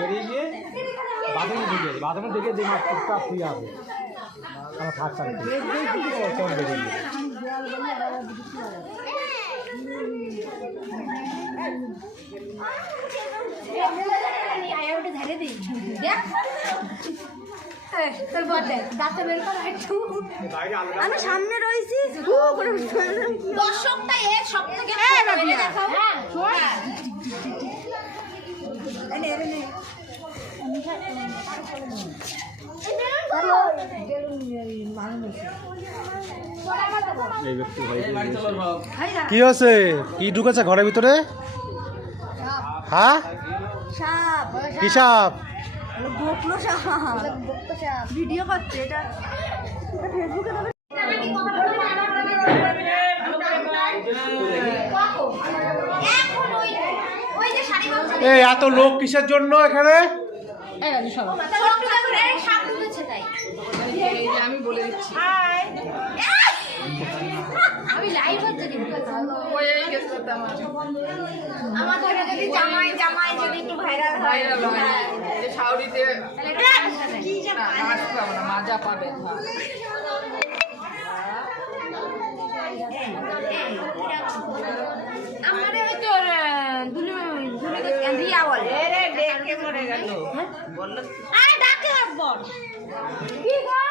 বেরিয়ে গিয়ে বাথরুমে ঢুকে বাথরুমে ঢুকে দেখি টুকটাক শুয়ে আছে আমার থাক থাকতে বেরিয়ে গিয়ে আমি সামনে রয়েছি দর্শকটা সব থেকে কি হচ্ছে কি ঢুকেছে ঘরের ভিতরে হ্যাঁ কি সাপ ভিডিও করছে এটা ফেসবুকে এই এত লোক কিসের জন্য এখানে আমি বলে দিচ্ছি আমি লাইভ হচ্ছে আমাদের যদি জামাই যদি একটু ভাইরাল হয় শাওরিতে মাজা পাবে আমাদের ওই তোর রিয়া বলে ডেকে মরে গেল বললো ডাকে বল কি গো